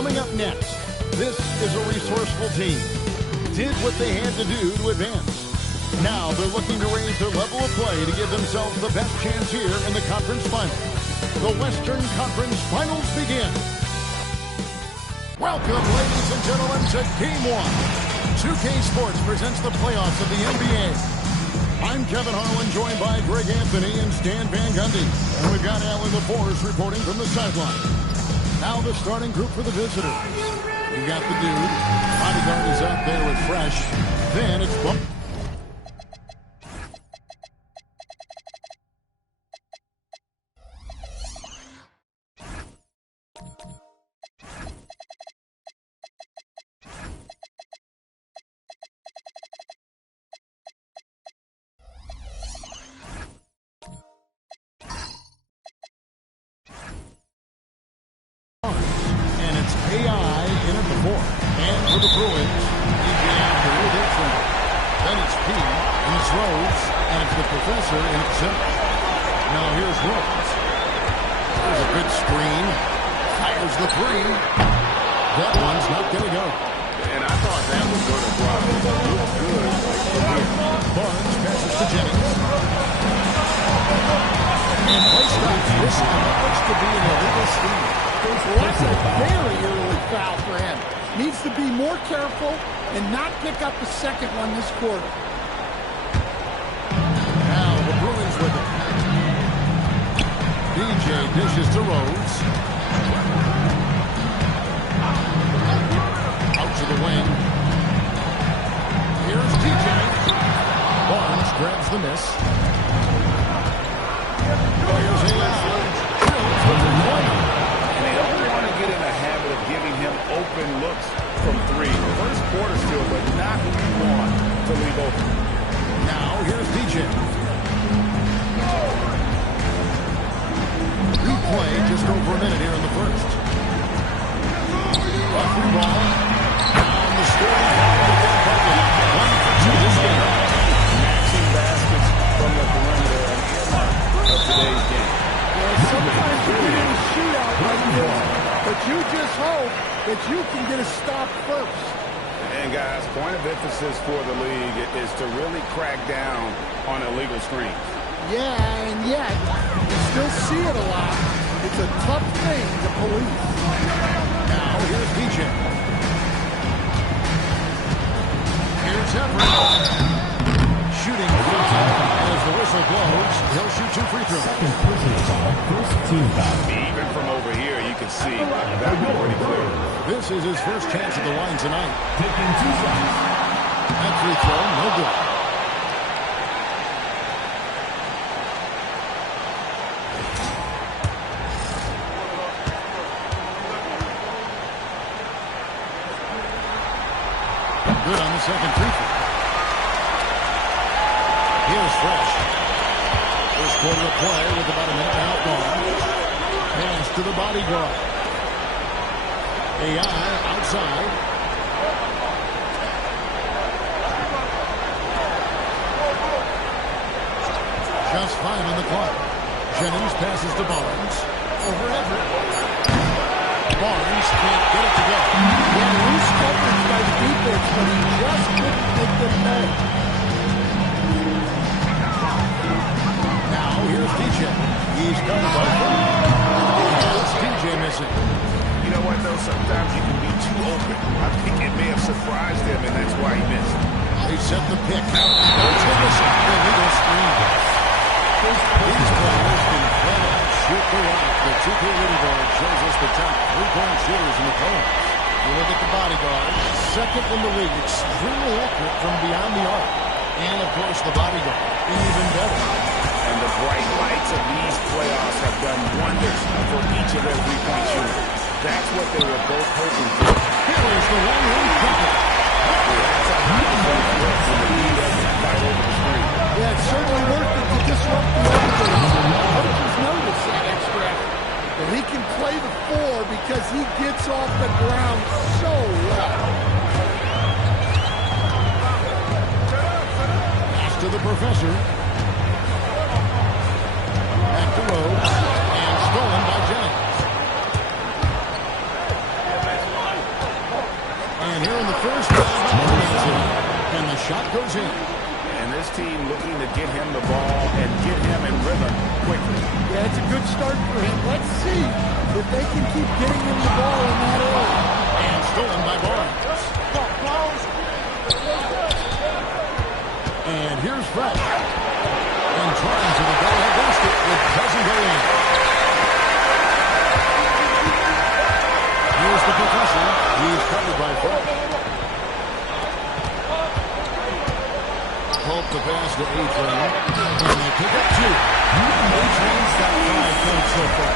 Coming up next, this is a resourceful team. Did what they had to do to advance. Now they're looking to raise their level of play to give themselves the best chance here in the conference finals. The Western Conference Finals begin. Welcome, ladies and gentlemen, to Game 1. 2K Sports presents the playoffs of the NBA. I'm Kevin Harlan, joined by Greg Anthony and Stan Van Gundy. And we've got Alan LaForce reporting from the sideline. Now the starting group for the visitors. You got the dude. Bodyguard is out there with Fresh. Then it's Bump. This is his first chance at the line tonight. Taking 2 shots. That free throw, no good. Good on the second free throw. Here's Fresh. First quarter of play with about a minute and a half gone. Pass to the bodyguard. AI outside. Just 5 on the clock. Jennings passes to Barnes. Over Everett. Barnes can't get it to go. He had loose coverage by the defense, but he just couldn't make them pay. Now here's DJ. He's covered by Ford. It's DJ missing. You know what, though? Sometimes you can be too open. I think it may have surprised him, and that's why he missed. They set the pick. That's the illegal screen. These players can flat out shoot the rock. The 2K leaderboard shows us the top 3-point shooters in the playoffs. You look at the bodyguard, second in the league, extremely accurate from beyond the arc. And, of course, the bodyguard, even better. And the bright lights of these playoffs have done wonders for each of their 3-point shooters. That's what they were both hoping for. Here is the one-hand bucket. That's a high point when the lead doesn't fight over the screen. Yeah, it's certainly worth it to disrupt the offense. Coaches notice that extra effort. But he can play the 4 because he gets off the ground so well. Pass to the professor. Back to Rhodes. And stolen by Jennings. shot goes in. And this team looking to get him the ball and get him in rhythm quickly. Yeah, it's a good start for him. Let's see if they can keep getting him the ball in that area. And stolen by Barnes. And here's Fresh. And trying to the go-ahead basket. It doesn't go in. Here's the professor. He's covered by Fresh. Hope the pass to A-Train. And they pick up 2. A-Train's got 5 points so far.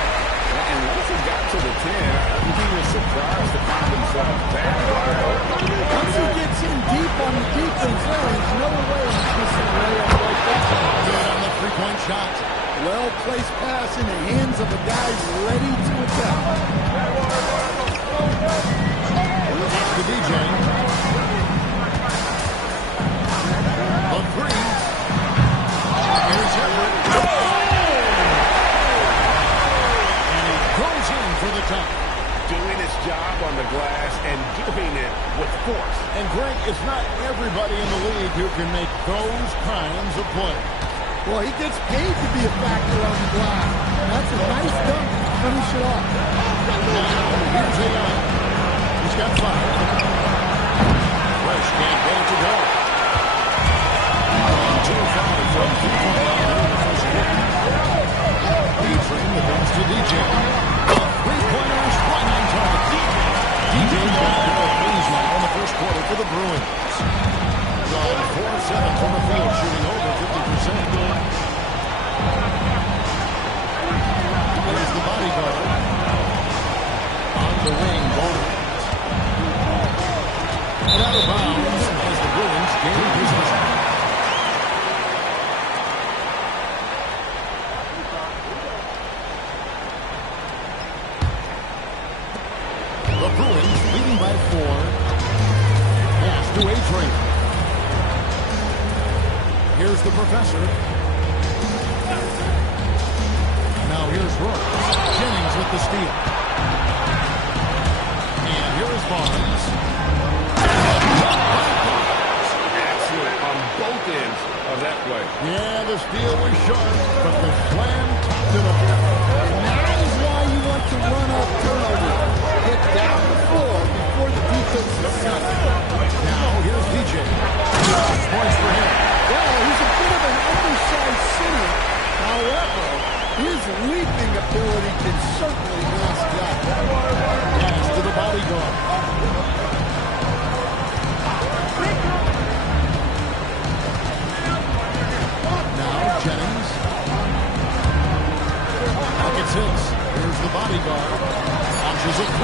And once he got to the 10, I think he was surprised to find himself that wide open. Once he gets in deep on the defense, there's no way he's missing a layup like that. Good on the three-point shot. Well-placed pass in the hands of a guy ready to attack. That's the DJ. The 3. Here's Everett. And he goes in for the top. Doing his job on the glass and doing it with force. And Greg, it's not everybody in the league who can make those kinds of plays. Well, he gets paid to be a factor on the glass. That's a nice dunk to finish it off. Now, here's A.I. He's got 5. Fresh can't get it to go. 2 foul from 3-point line in the first quarter. A-Train the pass to DJ. The three-pointers, 1 target. DJ back to the baseline on the first quarter for the Bruins. Gone 4-7 from the field, shooting over 50%. There's the bodyguard. On the wing, Barnes. And out of bounds as the Bruins gain possession. The Bruins leading by 4. Pass to A-Train. Here's the professor. Now here's Rose. Jennings with the steal. And here is Barnes. Excellent on both ends of that play. Yeah, the steal was sharp, but the slam topped it up. That is why you want to run up turnovers. Get down the floor before the defense is set. Now here's DJ. 6 points for him. Well, he's a bit of an undersized center. However, his leaping ability can certainly mask that. Pass to the bodyguard. Now Jennings. Pocket 6. Here's the bodyguard. Launches a 3.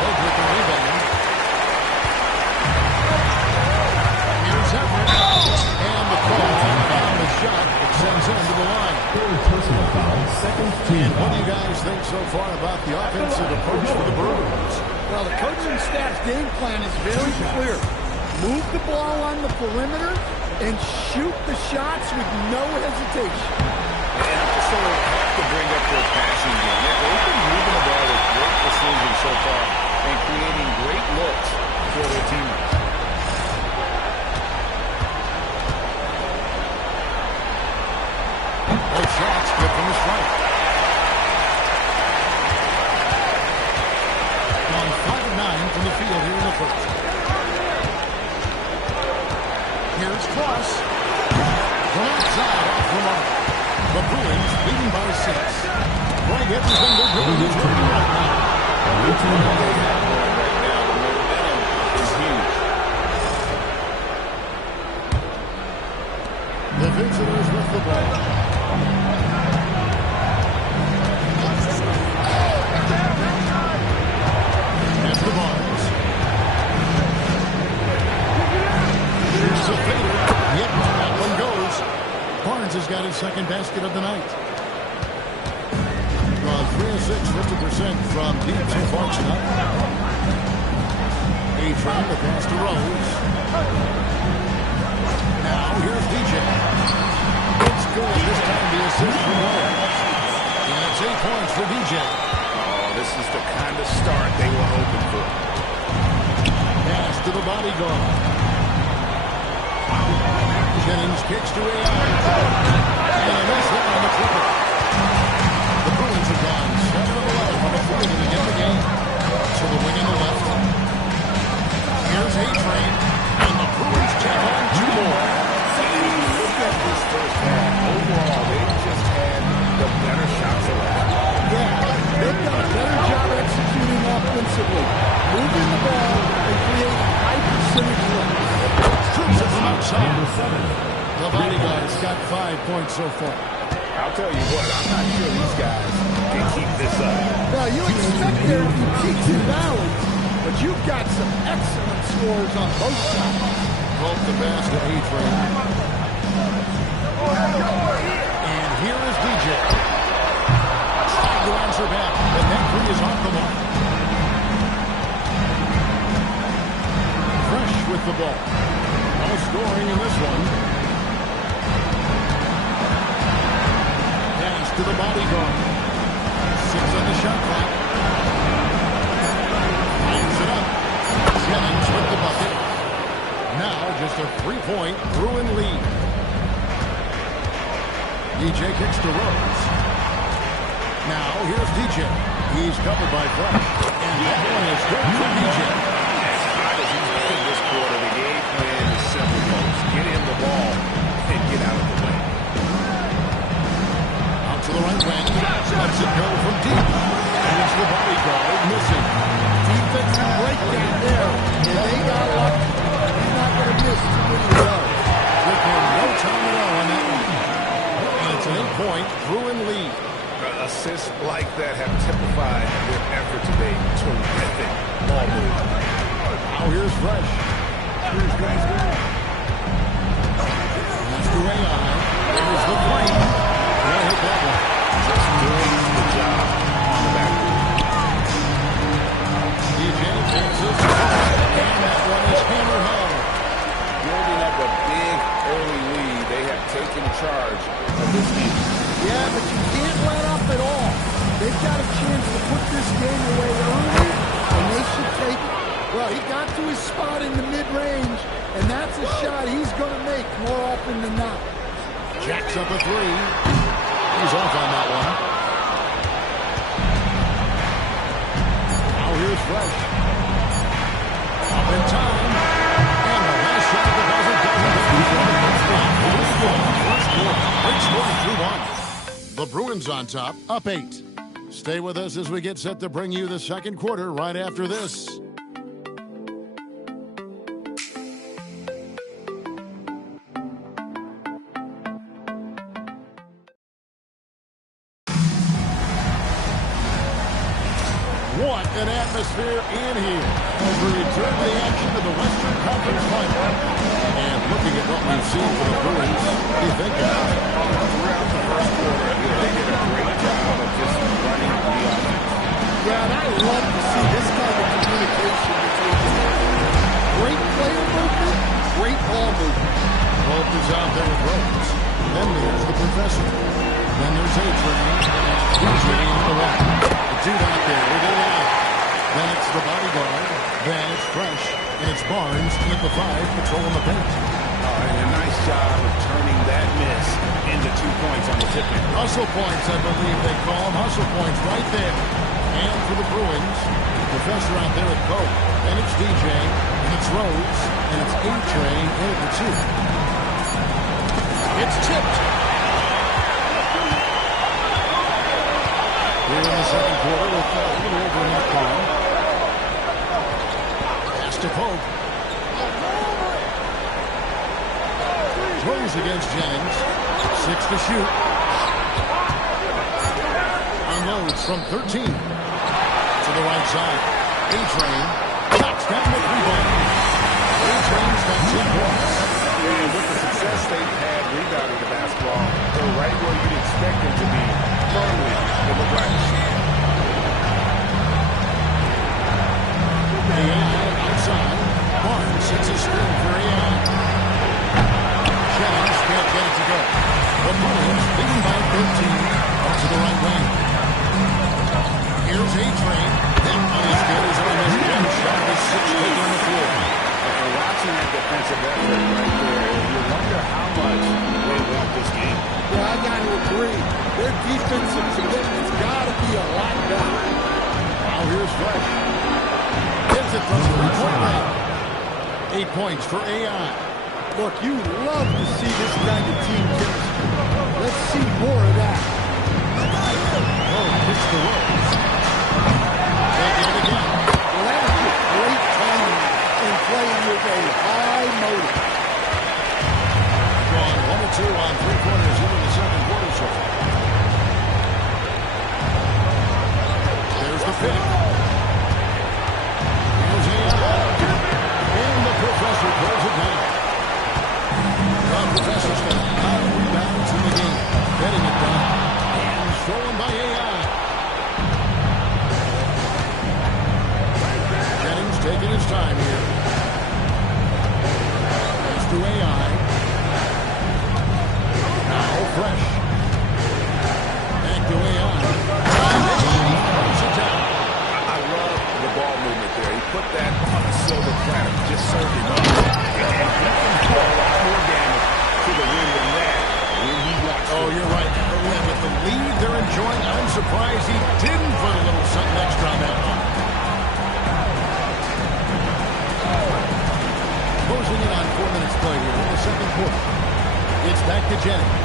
Over the rebound. Here's Everett. And the call on the shot sends him to the line. Personal foul, second team. And what do you guys think so far about the offensive approach for the Bruins? Well, the coaching staff's game plan is very clear. Move the ball on the perimeter and shoot the shots with no hesitation. And also have to bring up their passing game. They've been moving the ball with great precision so far and creating great looks for their teammates. Both shots good from the strike. On 5 of 9 from the field here in the first. Here's Cross. From outside off the mark. The Bruins leading by 6. Greg, everything they're doing is working right now. The visitors with the ball. That's the Barnes. Shoots a fader. Yep, that one goes. Barnes has got his second basket of the night. 3 of 6, 50% from deep so far tonight. A-Train, the pass to Rose. Now, here's DJ. It's good. This time the assist from Rose. And it's 8 points for DJ. Oh, this is the kind of start they were hoping for. Pass to the bodyguard. Jennings kicks to AI. And a nice hit on the triple. The Bruins have gone 7 of 11 from the field to begin the game. To the wing on the left. Here's A-Train. And the Bruins take on 2 more. Look at this first half. Overall, they just had the better shots around. Yeah, they've done a better job executing offensively, moving the ball, and creating high percentage runs. Cruises them outside. Number 7. The bodyguard's got 5 points so far. I'll tell you what, I'm not sure these guys can keep this up. Now, you expect there to be peaks and valleys, but you've got some excellent scores on both sides. Both the pass to A-Train. And here is DJ. Trying to answer back. The net free is off the mark. Fresh with the ball. No scoring in this one. Pass to the bodyguard. 6 on the shot clock. Lines it up. Jennings with the bucket. Now just a 3-point Bruin lead. DJ kicks to Rose. Now here's DJ. He's covered by Fresh. And that one is good for DJ. As hot as he's been this quarter, the game plan is simple, folks. Get him the ball and get out of the way. Out to the right wing. Lets it go from deep. And it's the bodyguard missing. Defensive breakdown there, and they got lucky. He's not going to miss too many yards. Took him no time at all on that one. And it's an 8-point Bruin lead. Assists like that have typified their effort today. Terrific ball move. Now here's Fresh. Here's Fresh. That's to AI. There's the three. They'll hit that one. Just doing the job on the back. DJ takes his shot. And that one is hammered home. Building up a big early lead. They have taken charge of this game. Yeah, but you can't let up at all. They've got a chance to put this game away early, and they should take it. Well, he got to his spot in the mid-range, and that's a shot he's going to make more often than not. Jacks up a 3. He's off on that one. Now here's Fresh. Up in time. And the last shot of the buzzer doesn't first quarter. Great score, 3-1. The Bruins on top, up 8. Stay with us as we get set to bring you the second quarter right after this. What an atmosphere in here as we return to the action of the Western Conference Final. And looking at what we've seen from the Bruins, what do you think of it? Throughout the first quarter, they did a great job of just running the offense. Yeah, and I love to see this kind of communication between the two. Great player movement, great ball movement. Both is out there with Rose. Then there's the professor. Then there's A-Train. A-Train on the right. The dude out there with it out. Then it's the bodyguard. Then it's Fresh. And it's Barnes in at the 5, patrolling the paint. And a nice job of turning that miss into 2 points on the tip-in. Hustle points, I believe they call them. Hustle points right there. And for the Bruins, professor out there at Coke. Then it's DJ. And it's Rose. And it's A-Train in at the 2. It's tipped. Here in the second quarter with a little over in that time. Pass to Pope. Throws against Jennings. 6 to shoot. Unloads from 13. To the right side. A-Train. Knocks down the rebound. A-Train's got 10 points. And with the success they've had rebounding the basketball, they're right where you'd expect them to be. Firmly in the right. AI outside. Barnes sets a screen for AI. Jennings can't get it to go. The Bruins leading by 13 up to the right wing. Here's A-Train. That one is good as on his jump shot is 6 taken on the floor. After watching that defensive effort right there, you wonder how much defensive commitment's got to be a lot better. Now here's Fresh. Hits it from 3-point range. 8 points for AI. Look, you love to see this kind of team chemistry. Let's see more of that. Oh, hits the ropes. Taking it again. Well, that is just great timing and playing with a high motive. Going 1-2 on 3 quarters here in the second quarter so far. There's the pick. Here's AI. And the professor pulls it down. The professor's got 9 rebounds in the game. Getting it done. And stolen by AI. Jennings taking his time here. Pass to AI. Now Fresh. Back to AI. And AI throws it down. I love the ball movement there. He put that on a silver platter. Just served him up. And he can do a lot more damage to the rim than that when he wants to. Oh, you're right. Yeah, with the lead they're enjoying, I'm surprised he didn't put a little something extra on that one. Closing in on 4 minutes play here in the second quarter. It's back to Jennings.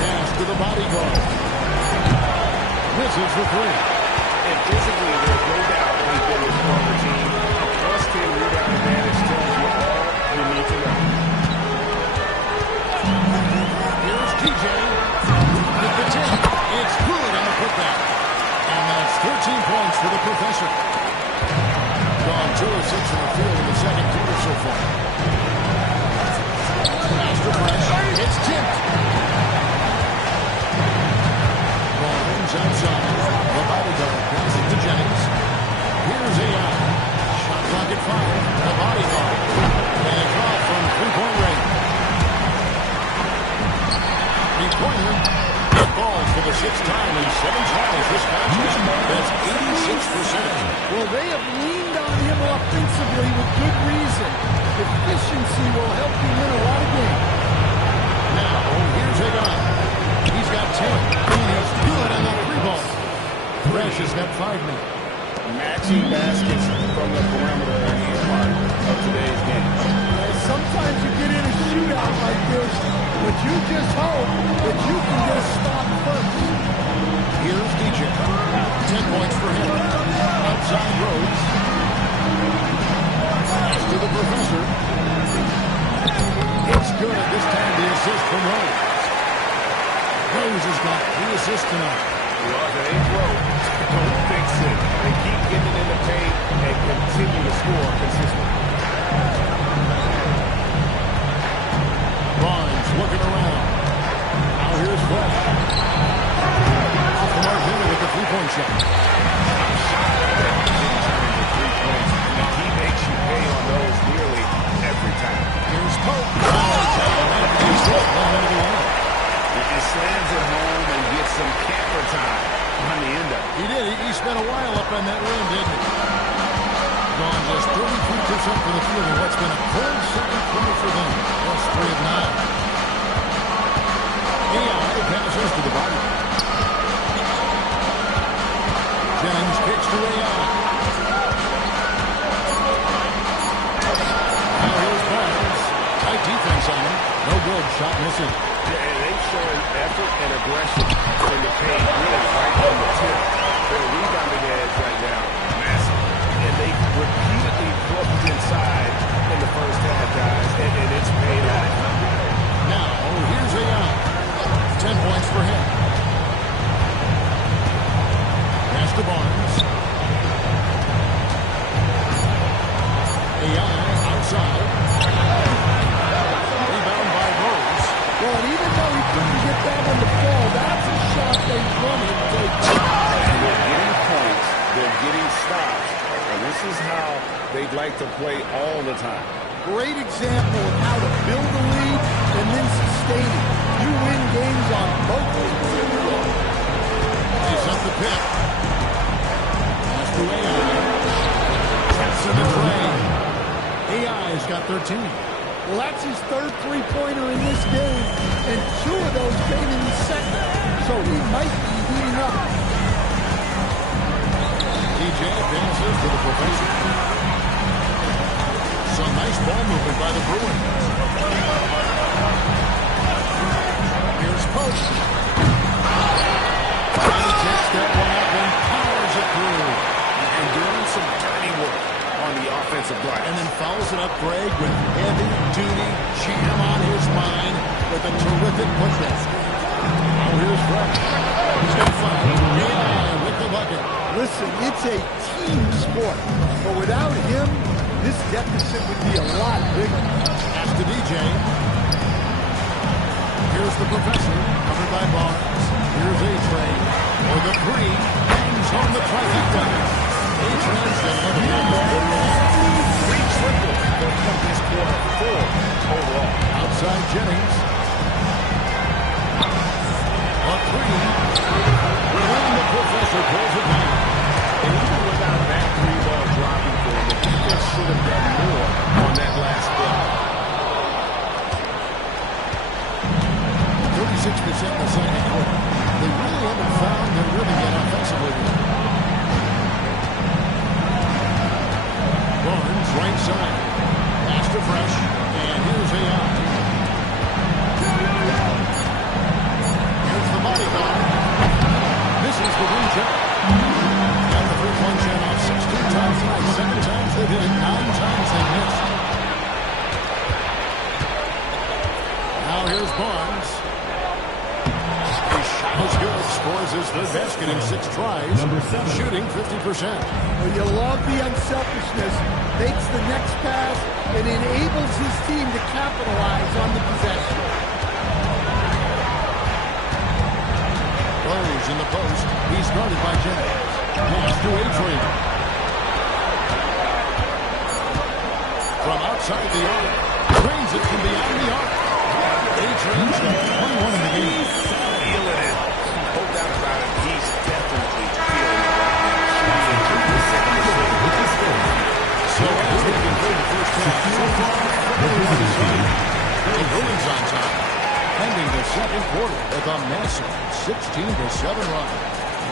Pass to the bodyguard. Misses the 3. And physically, there's no doubt that he's been the stronger team. Plus 10 rebound advantage tells you all you need to know. Here's TJ with the 10. It's good on the putback. And that's 13 points for the professor. Gone 2 of 6 in the field in the second quarter so far. Master Fresh. It's tipped. Barnes outside. The bodyguard passes it to Jennings. Here's AI. Shot clock at 5. The bodyguard. And a draw from 3-point range. 3-pointer. It falls for the 6th time in 7 tries this contest. That's 86%. Well, they have leaned on him offensively with good reason. Efficiency will help you win a lot of games. Now, here's Hagan. He's got 10. And he's good on that 3-ball. Fresh has got 5 now. Matching baskets from the perimeter are a part of today's game. Sometimes you get in a shootout like this, but you just hope that you can get a stop first. Here's DJ. 10 points for him. Outside Rhodes. Pass to the professor. It's good. This time the assist from Rhodes. Rhodes has got 3 assists tonight. Well, if it ain't broke, don't fix it. They keep getting in the paint and continue to score consistently. Barnes looking around. Now here's Fresh. Off the mark here with the 3-point shot. Three points, and he makes you pay on those nearly every time. Here's Pope. He's hit 1 minute away. He slams it home and gets some camera time on the end of it. He did. He spent a while up on that rim, didn't he? Gone just 33% for the field in what's been a cold second quarter for them. That's 3 of 9. AI passes to the body. Jennings kicks to AI. Now here's Barnes. Tight defense on him. No good. Shot missing. And they've shown effort and aggression in the paint, really right on the tip. Their rebounding edge right now, massive. And they repeatedly flipped inside in the first half, guys, and it's paid off. Now, here's AI. 10 points for him. Pass to Barnes. AI outside. Rebound by Rose. Well, and even though he couldn't get that one to fall, that's a shot they run him take. And they're getting points, they're getting stops, and this is how they'd like to play all the time. Great example of how to build a lead and then sustain it. You win games on both ends. He's up the pick. Pass to AI. Traps in the tray. AI's got 13. Well, that's his third three-pointer in this game, and 2 of those came in the second, so he might be heating up. DJ advances to the professor. Some nice ball movement by the Bruins. Here's Post. He takes that one up and powers it through. And doing some dirty work on the offensive glass. And then follows it up, Greg, with heavy-duty jam on his mind with a terrific putback. Now here's Fresh. He's going to find AI with the bucket. Listen, it's a team sport, but without him, this deficit would be a lot bigger. Pass to DJ. Here's the professor, covered by Barnes. Here's A-Train for the 3. Hangs on the trifecta. A-Train's going to have a good ball. 3 triples for this quarter, 4 overall. Outside Jennings. A 3. And the professor pulls it down. And even without that 3-ball dropping for him, the defense should have done more on that last play. 36% in the second quarter. They really haven't found their rhythm yet offensively. Barnes, right side. Pass to Fresh. And here's AI. Here's the bodyguard. Misses the reject. And the three-point shot off 16 times tonight. 7 times they did it. 9 times they missed. Now here's Barnes. His shot is good. Scores his third basket in 6 tries. Shooting 50%. Well, you love the unselfishness. Makes the next pass and enables his team to capitalize on the possession. Burns in the post. He's guarded by Jennings. Pass to A-Train. From outside the arc. Drains it from beyond the arc. A-Train's got 21 in the game. Feeling it. No doubt about it. He's definitely feeling it right now. So as we conclude the first half, so far, the Bruins on top. Ending the second quarter with a massive 16-7 run.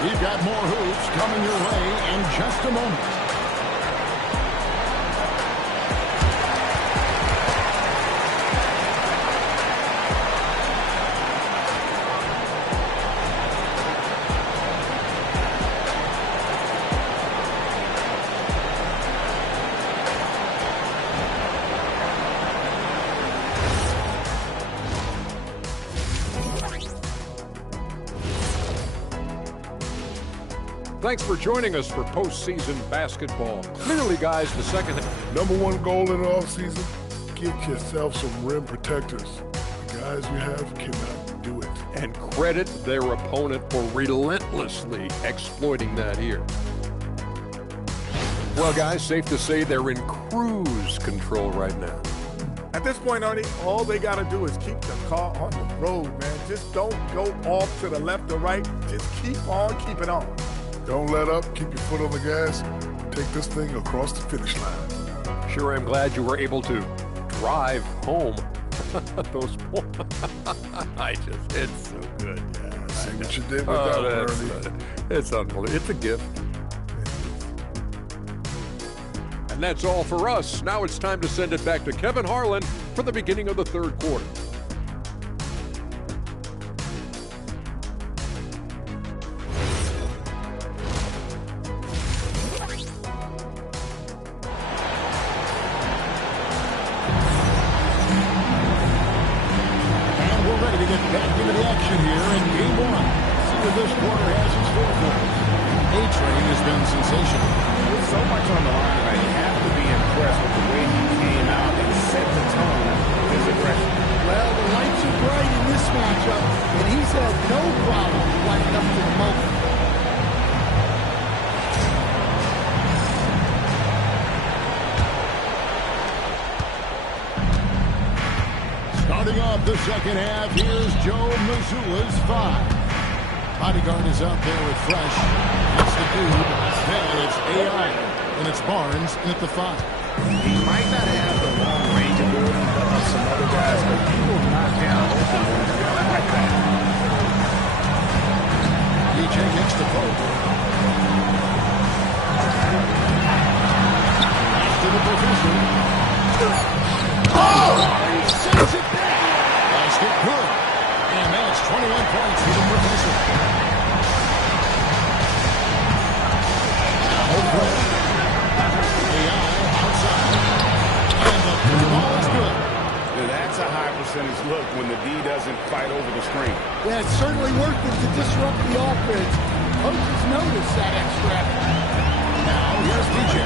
We've got more hoops coming your way in just a moment. Thanks for joining us for postseason basketball. Clearly, guys, the second... #1 goal in the offseason, get yourself some rim protectors. The guys you have cannot do it. And credit their opponent for relentlessly exploiting that here. Well, guys, safe to say they're in cruise control right now. At this point, Ernie, all they got to do is keep the car on the road, man. Just don't go off to the left or right. Just keep on keeping on. Don't let up. Keep your foot on the gas. Take this thing across the finish line. Sure, I'm glad you were able to drive home those points. It's so good. Yeah, I see what you did with Oh, that, that's, Ernie. it's unbelievable. It's a gift. And that's all for us. Now it's time to send it back to Kevin Harlan for the beginning of the third quarter. Back into the action here in game 1. See what this quarter has in store for us. A-Train has been sensational. With so much on the line tonight, you have to be impressed with the way he came out and set the tone with his aggression. Well, the lights are bright in this matchup, and he's had no problem lighting up to the moment. Starting off the second half, here's Joe Mazzulla's 5. Bodyguard is out there with Fresh. That's the dude. Then it's AI. And it's Barnes in at the 5. He might not have the long range ability, but the points for the professor. Outside. And the three ball is good. That's a high percentage look when the D doesn't fight over the screen. Yeah, it's certainly worth it to disrupt the offense. Coaches notice that extra effort. Now, here's DJ.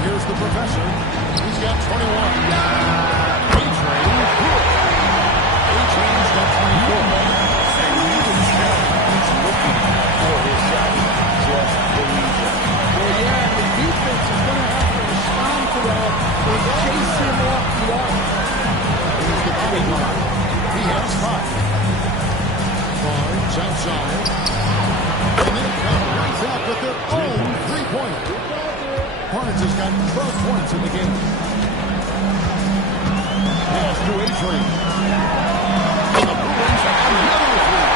Here's the professor. He's got 21. A-Train, good. A-Train's got 24. And you can tell he's looking for his shot. Just believe it. Well, yeah, and the defense is going to have to respond to that and chase him off the arc. Here's the body guard. He has 5. Barnes outside. And they come right back with their own three-pointer. Barnes has got 12 points in the game. Pass to A-Train. And the Bruins have another three.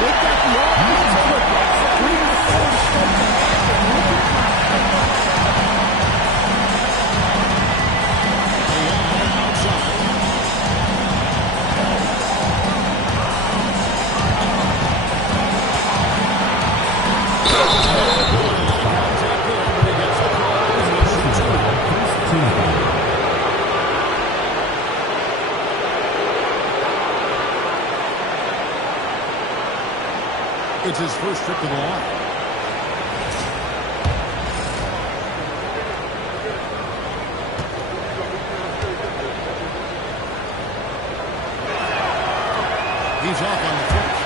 They've got the offense clicking. Bring the forward start to happen. Outside. It's his first trip to the line. He's off on the first.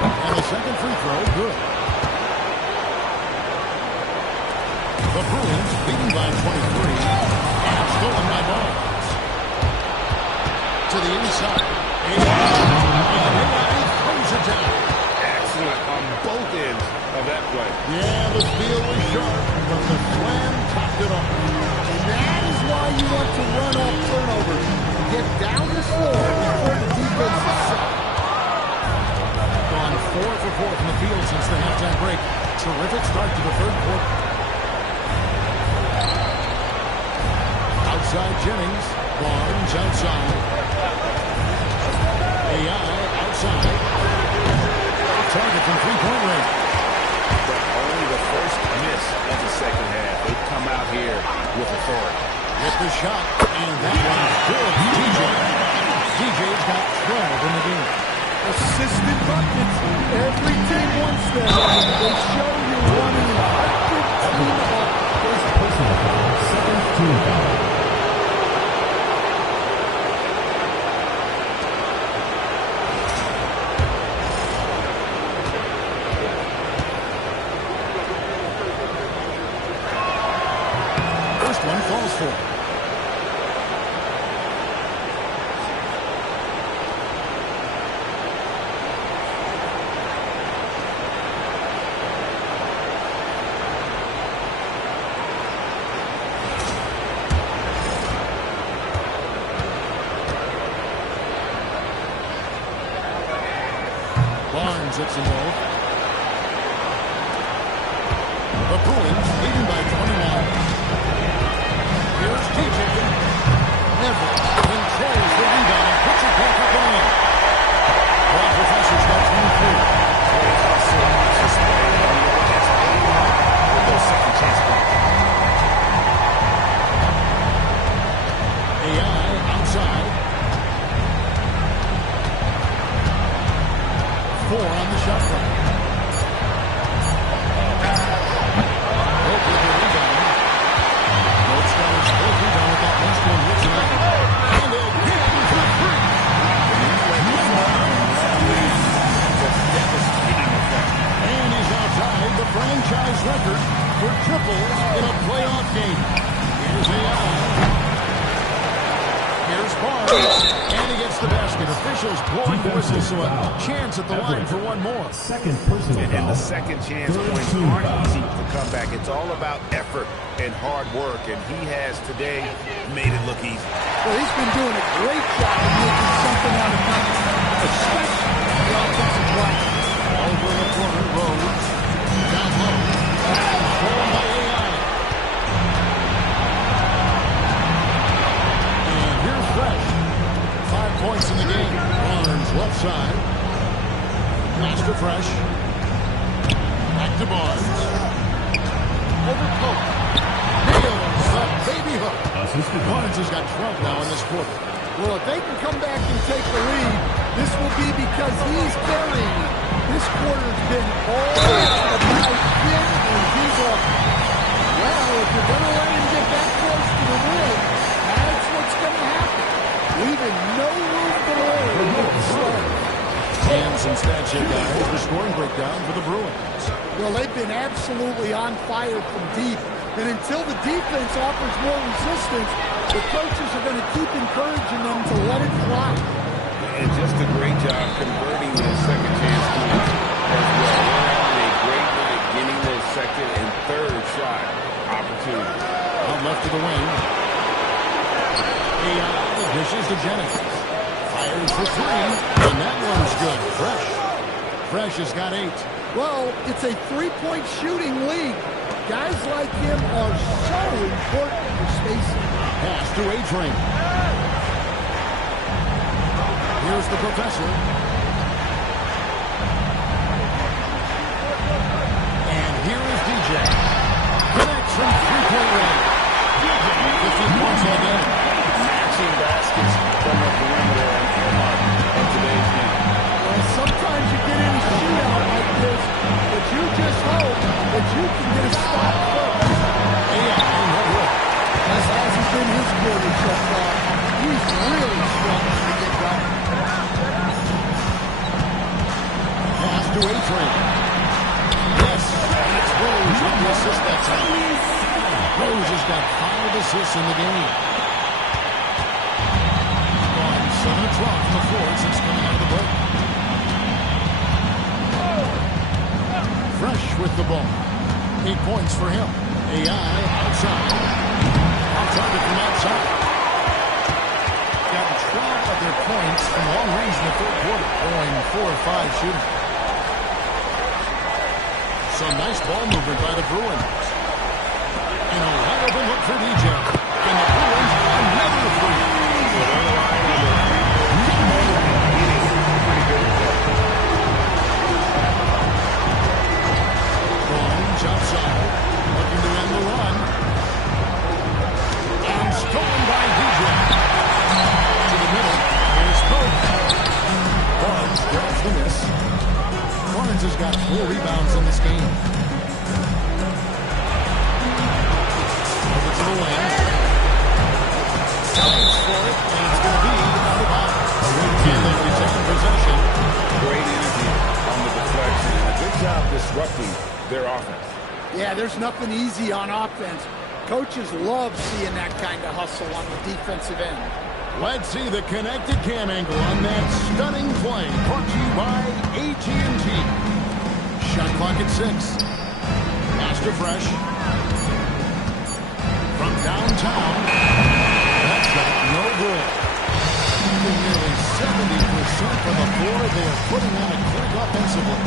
And the second free throw, good. The Bruins leading by 23. And stolen by Barnes. To the inside. And he throws it down. Excellent on both ends of that play. Yeah, the field was sharp, but the slam topped it off. And that is why you want to run off turnovers. Get down the floor before the defense is set. Gone 4 for 4 from the field since the halftime break. Terrific start to the third quarter. Outside Jennings. Barnes outside. AI outside. Target from three-point range. But only the first miss of the second half. They've come out here with authority. With the shot. And that one's good. DJ. DJ's got 12 in the game. Assisted buckets. Every team wants them. They show you one in the active team up. First personal foul, second team foul. First one falls for. Barnes hits them both. The Bruins leading by 21. Here's TJ. Everett controls the rebound and puts it back up and in. The Professor's got 23. Great hustle displayed on the offensive end with those second chance points. AI outside. 4 on the shot clock. Hope with the rebound. Both got his fourth rebound with that last one hit tonight. And again for three. And he's outside the franchise record for triples in a playoff game. Here's AI. Here's Barnes. And he gets the basket. Officials blowing the whistle, so a chance at the line for one more. Second personal And foul. the second chance Third points team aren't foul. easy to come comeback. It's all about effort and hard work, and he has today made it look easy. Well, he's been doing a great job of making something out of nothing, especially the offensive line. Over in the corner, Rhodes. Down low. Thrown by AI. And here's Fresh. 5 points in the game. Barnes left side. Pass to Fresh. Back to Barnes. Over Pope. Nails the baby hook. Barnes has got 12 now in this quarter. Well, if they can come back and take the lead, this will be because he's carrying it. This quarter's been all about him and his offense. Well, if you're going to let him get that close to the win, that's what's going to happen. Leaving no room for error with the slug. And some stats here, guys. The scoring breakdown for the Bruins. Well, they've been absolutely on fire from deep. And until the defense offers more resistance, the coaches are going to keep encouraging them to let it fly. And just a great job converting those second chance points as well. They're having a great way of getting those second and third shot opportunities. Out left to the wing. AI dishes to Jennings. Fires for three, and that one's good. Fresh has got 8. Well, it's a three-point shooting league. Guys like him are so important for spacing. Pass to A-Train. Here's the professor. And here is DJ. Connects from three-point range. 15 points in the game. Matching baskets from the perimeter and earmark of today's game. Well, sometimes you get in a shootout like this, but you just hope that you can get a stop first. AI, no good. This hasn't been his quarter so far. He's really struggling to get going. Pass to A-Train. Yes, that's Rose on the assist that time. Rose has got 5 assists in the game. Gone 7 of 12 from the floor since coming out of the break. Fresh with the ball. 8 points for him. AI outside. Off target from outside. Gotten 12 of their points from long range in the third quarter, going 4 or 5 shooting. Some nice ball movement by the Bruins. And a wide open look for DJ. And the Bruins another three. Barnes outside. Looking to end the run. And stolen by DJ. To the middle. Here's Pope. Barnes grabs the miss. Barnes has got 4 rebounds in this game. Over to the wing. Fights for it, and it's going to be out of bounds. And they'll be taking possession. Great energy on the deflection and a good job disrupting their offense. Yeah, there's nothing easy on offense. Coaches love seeing that kind of hustle on the defensive end. Let's see the connected cam angle on that stunning play. Brought to you by AT&T. Shot clock at 6. Pass to Fresh. From downtown. That shot no good. Nearly 70% from the floor. They are putting on a click offensively.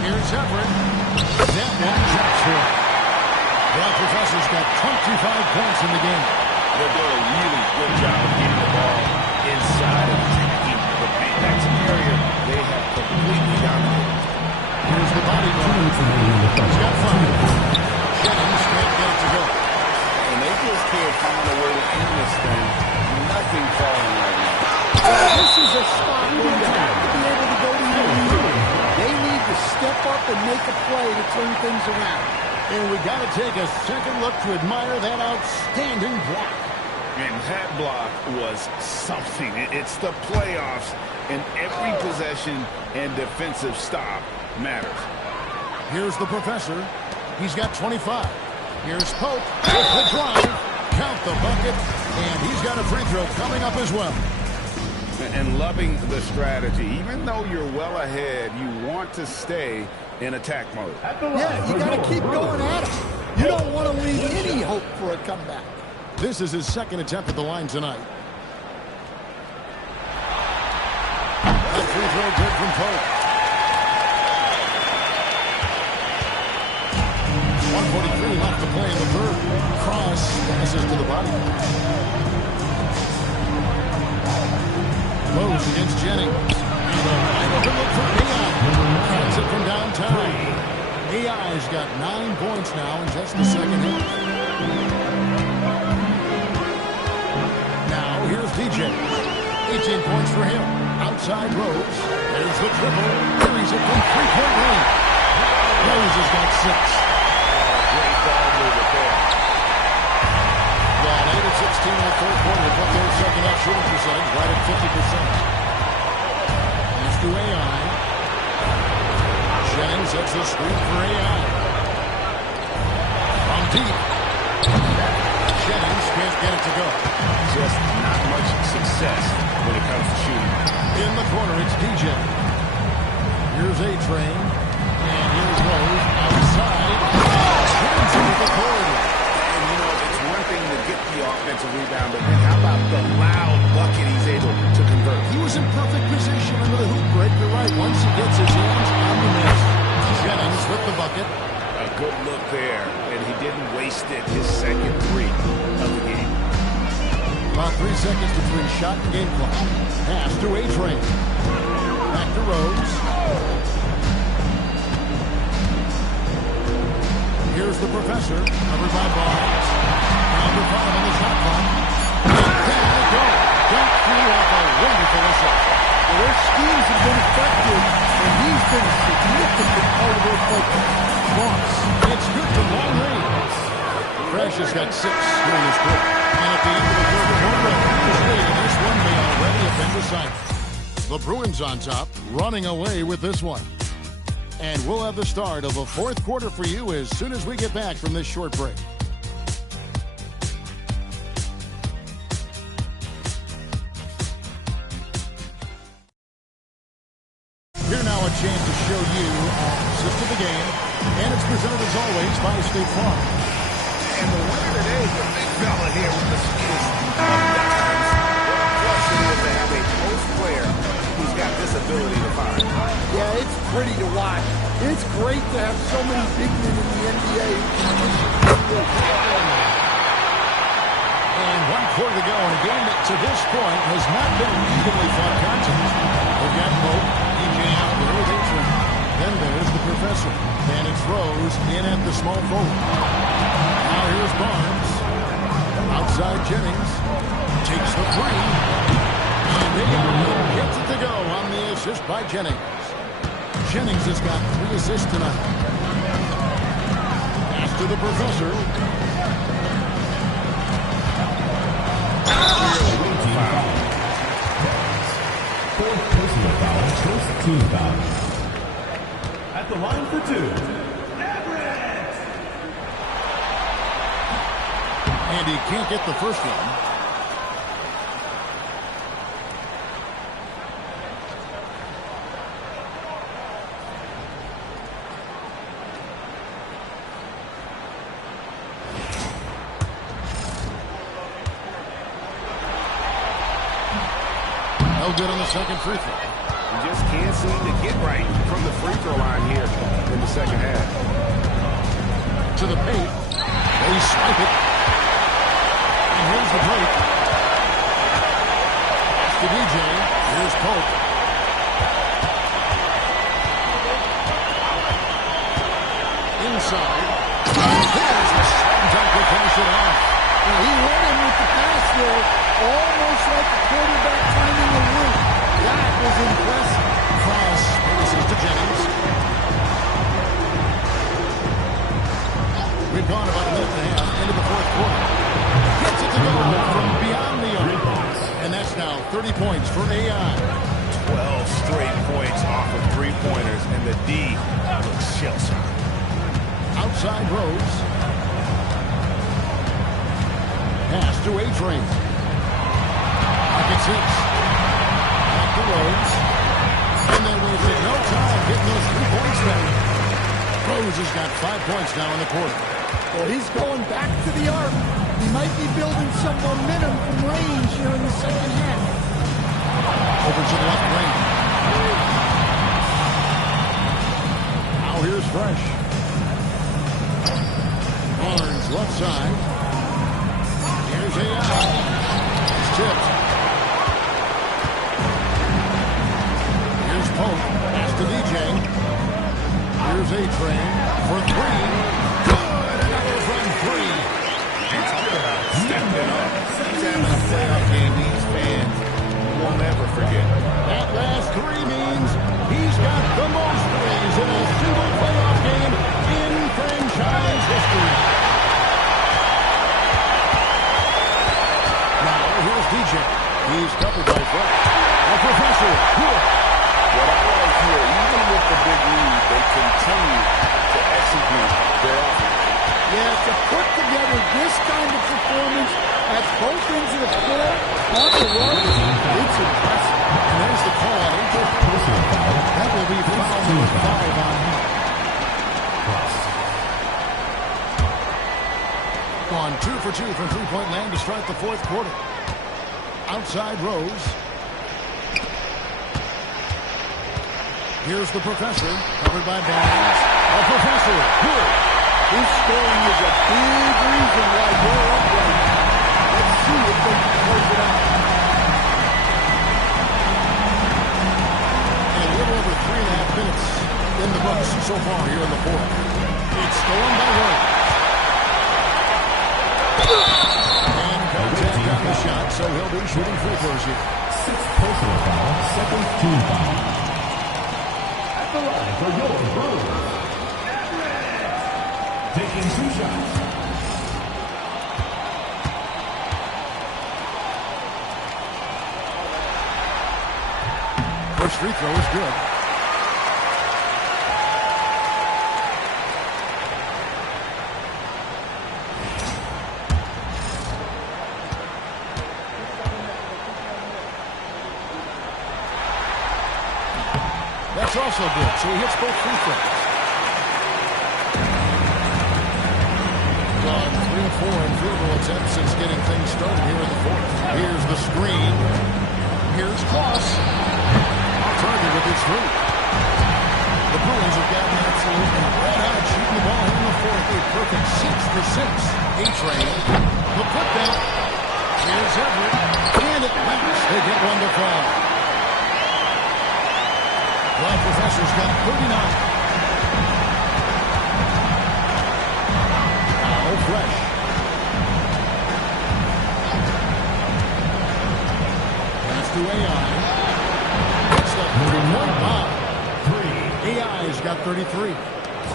Here's Everett. That one drops for him. The Professor's got 25 points in the game. They're doing a really good job of getting the ball inside and attacking the paint. That's an area they have completely dominated. Here's the body ball. He's got 5. Jennings can't get it to go. And they just can't find a way to end this thing. Nothing falling right now. This is a spot where you have to be able to go to your lead. They need to step up and make a play to turn things around. And we got to take a second look to admire that outstanding block. And that block was something. It's the playoffs, and every possession and defensive stop matters. Here's the Professor. He's got 25. Here's Pope with the drive. Count the bucket. And he's got a free throw coming up as well. And loving the strategy. Even though you're well ahead, you want to stay in attack mode. Yeah, you got to keep going at him. You don't want to leave any hope for a comeback. This is his second attempt at the line tonight. That free throw good from Pope. 1:43 left to play in the third. Cross passes to the body. Rose against Jennings. And a wide open look for AI. Cuts it from downtown. AI's got 9 points now in just the second half. Now here's DJ. 18 points for him. Outside Rose. There's the triple. Carries it from three-point range. Rose has got 6. Great ball movement there. Well, 8 of 16 in the third quarter to put their second half shooting percentage right at 50%. Pass to AI. Jennings sets the screen for AI. From deep. Jennings can't get it to go. Just not much success when it comes to shooting. In the corner, it's DJ. Here's A-Train. And here's Rose outside. Jennings into the corner. And, you know, it's one thing to get the offensive rebound, but then how about the loud bucket he's able to convert? He was in perfect position under the hoop break. You're right. Once he gets his hands on the miss, Jennings with the bucket. A good look there, and he didn't waste it. His second 3 of the game. About 3 seconds between shot and game clock. Pass to A-Train. Back to Rose. Here's the professor, covered by Barnes. Down to 5 on the shot clock. And down it goes. Dunk through off a wonderful assist. Well, their schemes have been effective, and he's been a significant part of their focus. Cross. It's good from long range. Fresh has got 6 during this quarter. And at the end of the third quarter, and this one may already have been decided. The Bruins on top, running away with this one. And we'll have the start of a fourth quarter for you as soon as we get back from this short break. Here now a chance to show you our assist of the game. And it's presented as always by State Farm. And the winner today is the big fella here with the skills of dimes. Plus it is to have a post player who's got this ability to find. Yeah, it's pretty to watch. It's great to have so many big men in the NBA. And 1 quarter to go in a game that to this point has not been an evenly fought contest. We've got Pope, DJ out there with A-Train. Then there's the professor. And it's Rose in at the small forward. Now here's Barnes. Outside Jennings. Takes the 3. And they gets it to go on the assist by Jennings. Jennings has got 3 assists tonight. Pass to the professor. Fourth personal foul, first team foul. At the line for 2, Everett! And he can't get the first one. No good on the second free throw. You just can't seem to get right from the free throw line here in the second half. To the paint. They swipe it. And here's the break. To DJ. Here's Pope. Inside. And there's the slam dunk to finish it off. Now, he went in with the pass there, almost like the quarterback timing a route. That was impressive. Cross passes to Jennings. We've gone about a minute and a half into the fourth quarter. Gets it to go from beyond the arc. And that's now 30 points for AI. 12 straight points off of 3-pointers, and the D looks shell-shocked. Outside Rose. Pass to A-Train. Pocket 6. Back to Rose. And then we've had no time getting those 3 points back. Rose has got 5 points now in the quarter. Well, he's going back to the arc. He might be building some momentum from range here in the second half. Over to the left wing. Now here's Fresh. Barnes left side. Here's AI. It's tipped. Here's Pope. Pass to DJ. Here's A-Train for 3. Good! Another from 3. Talk about stepping up. He's having a playoff game these fans won't ever forget. That last 3 means he's got the most threes in a single playoff game in franchise history. Now here's DJ. He's covered by Fresh. The Professor. Good. What I like here, even with the big lead, they continue to execute their offense. Yeah, to put together this kind of performance at both ends of the floor on the road, it's impressive. And there's the call on Angel. That will be foul number 5 on him. On 2 for 2 from three-point land to start the fourth quarter. Outside Rose. Here's the Professor, covered by Barnes. The Professor, good. His scoring is a big reason why you're up right now. Let's see if they can close it out. And a little over 3.5 minutes in the books so far here in the fourth. It's stolen by Rose. And contact on the shot, so he'll be shooting free throws here. 6th personal foul, 2nd team foul. At the line for your Rose. Taking 2 shots. First free throw is good. That's also good, so he hits both free throws. Gone 3 of 4 in field goal attempts since getting things started here in the fourth. Here's the screen. Here's Kloss. Off target with his 3. The Bruins have gotten absolutely red hot shooting the ball here in the fourth. A perfect 6 for 6. A-Train. The putback. Here's Everett. And at last they get one to fall. The Professor's got 39. Now Fresh. Pass to AI. It's the 3-point bomb. AI's got 33.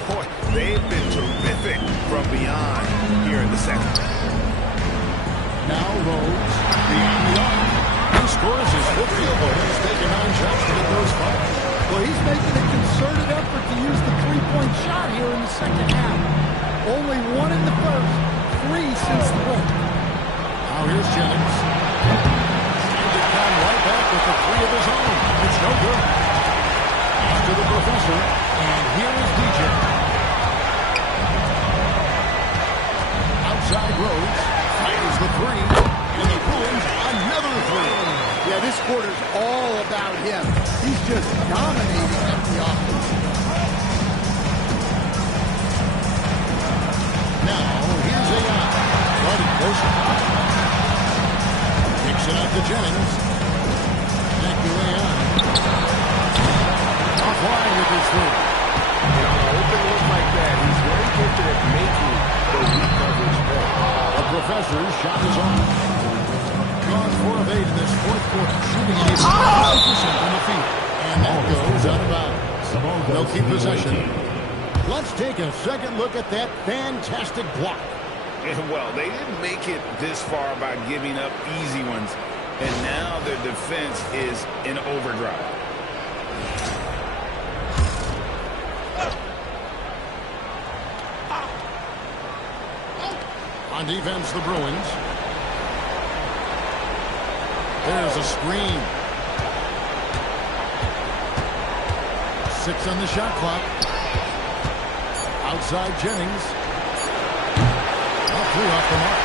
Boy, they've been terrific from beyond here in the second. Now Rose. Beyond the arc. He scores his 5th field goal. He's taking 9 shots to get those 5. Well, he's making a concerted effort to use the three-point shot here in the second half. Only 1 in the first, 3 since the break. Now here's Jennings. Trying to come right back with the 3 of his own. It's no good. After the Professor, and here is DJ. Outside Rose, fires the 3, and the Bruins another 3. Yeah, this quarter's all about him. He's just dominating at the offense. Now, here's AI. Guarded closer. Kicks it out to Jennings. Back to AI. Offline with his 3. On an open look like that, he's very gifted at making the weak coverage play. The Professor's shot is on. Gone 4 of 8 in this fourth quarter, shooting at 50% from the field. And that goes out of bounds. They'll keep possession. Let's take a second look at that fantastic block. And well, they didn't make it this far by giving up easy ones. And now their defense is in overdrive. On defense, the Bruins. There's a screen. 6 on the shot clock. Outside Jennings. All three off the mark.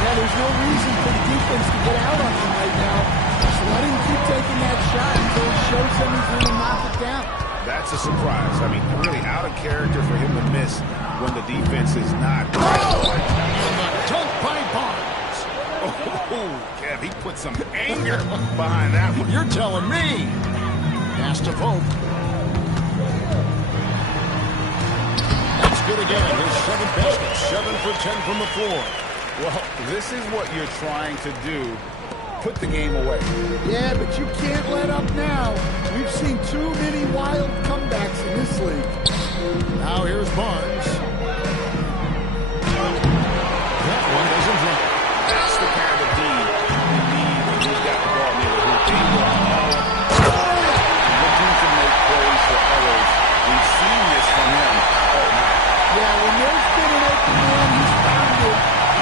Yeah, there's no reason for the defense to get out on him right now. Just let him keep taking that shot until he shows them he's going to knock it down. That's a surprise. I mean, really out of character for him to miss when the defense is not. Oh! And the dunk by Barnes. Oh, Kev, he put some anger behind that one. You're telling me. Pass to Pope. That's good again. His seventh basket. 7 for 10 from the floor. Well, this is what you're trying to do. Put the game away. Yeah, but you can't let up now. We've seen too many wild comebacks in this league. Now here's Barnes. That one doesn't drop. That's the kind of D you need when he's got the ball near the hoop. Looking to make plays for others. We've seen this from him all night. Yeah, when there's been an open man, he's found it.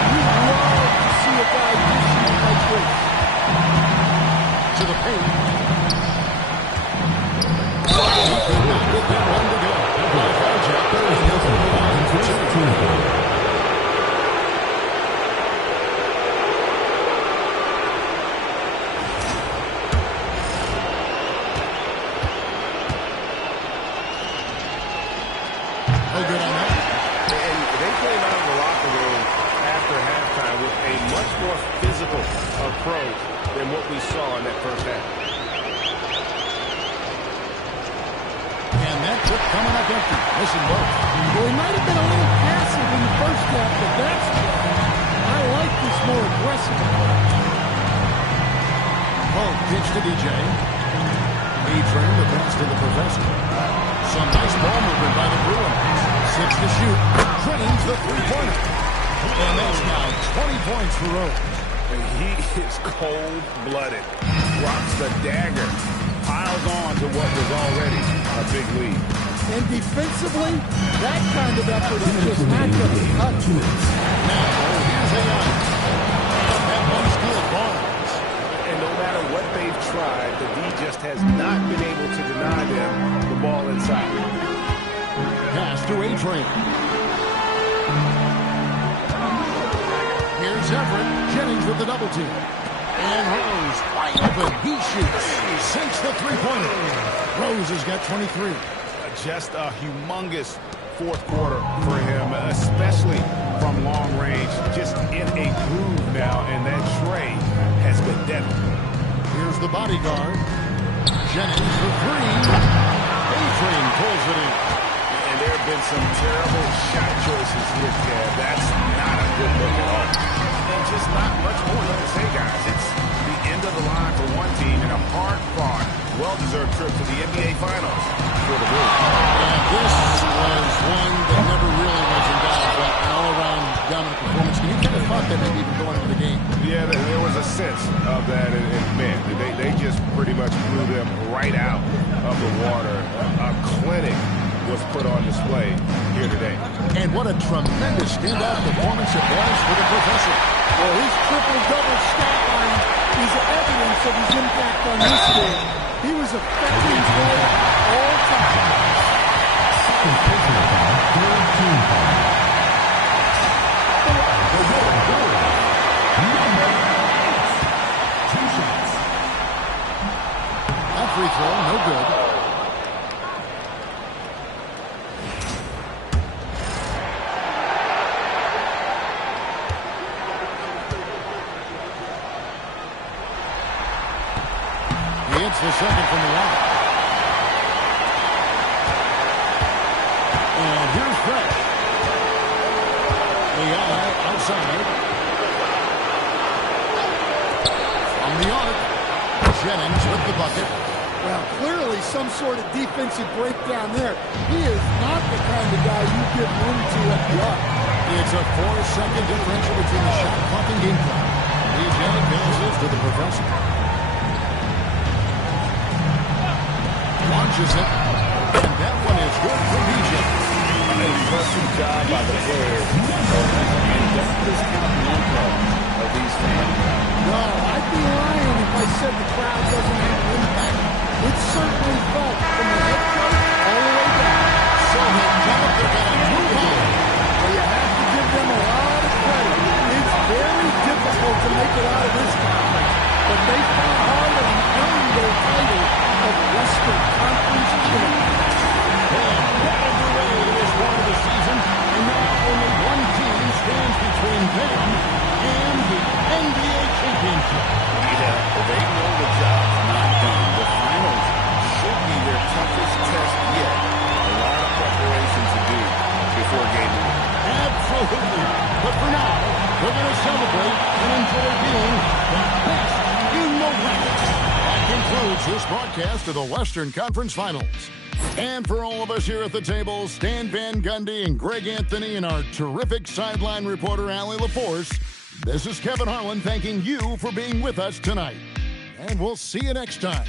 You love to see a guy dishing it like this. To the paint. He could not get that one to go. Oh, good on that. And they came out of the locker room after halftime with a much more physical approach than what we saw in that first half. And that trip coming up empty. Listen, both. Well, he might have been a little passive in the first half, but that's I like this more aggressive approach. Oh, pitch to DJ. A-Train the pass to the professor. Some nice ball movement by the Bruins. 6 to shoot. Trains the three-pointer. And that's now 20 points for Rose. And he is cold-blooded. Drops the dagger. Piles on to what was already a big lead. And defensively, that kind of effort is just not going to cut you. Now, here's AI. That one's good. Barnes. And no matter what they've tried, the D just has not been able to deny them the ball inside. Pass to A-Train. Here's Everett. Jennings with the double team. And Rose wide open. He shoots. He sinks the three-pointer. Rose has got 23. Just a humongous fourth quarter for him, especially from long range. Just in a groove now, and that tray has been deadly. Here's the bodyguard. Jennings for three. A-Train pulls it in. And there have been some terrible shot choices here, Kev. That's not a good look at all. And just not much more to say, guys. It's the end of the line for one team and a hard-fought, well-deserved trip to the NBA Finals for the Bulls. And this was one that never really was in doubt, but an all-around dominant performance. You kind of thought that maybe even going into the game. Yeah, there was a sense of that, and man, they just pretty much blew them right out of the water. A clinic was put on display here today. And what a tremendous standout performance it was for the professor. Well, his triple-double stat line is evidence of his impact on this game. He was effective player all time. That free throw, no good. He hits the second from the line. And here's Fresh. AI outside. From the arc. Jennings with the bucket. Well, clearly some sort of defensive breakdown there. He is not the kind of guy you give room to at the arc. It's a 4-second differential between the shot clock and game clock. DJ advances to the professor. Launches it. And that one is good for DJ. An impressive job by the players. And don't discount the impact of these fans. No, I'd be lying if I said the crowd doesn't have an impact. It's certainly felt from the head coach all the way down. So they tell them they're going to move on. Well, you have to give them a lot of credit. It's very difficult to make it out of this conference, but they fought hard and earned their title of Western Conference champion. Battled their way to this part of the season, and now only one team stands between them and the NBA championship. Yeah, well, they know the job's not done. The finals should be their toughest test yet. A lot of preparation to do before game one. Absolutely. But for now, we're going to celebrate and enjoy being the best in the West. That concludes this broadcast of the Western Conference Finals. And for all of us here at the table, Stan Van Gundy and Greg Anthony and our terrific sideline reporter, Allie LaForce, this is Kevin Harlan thanking you for being with us tonight. And we'll see you next time.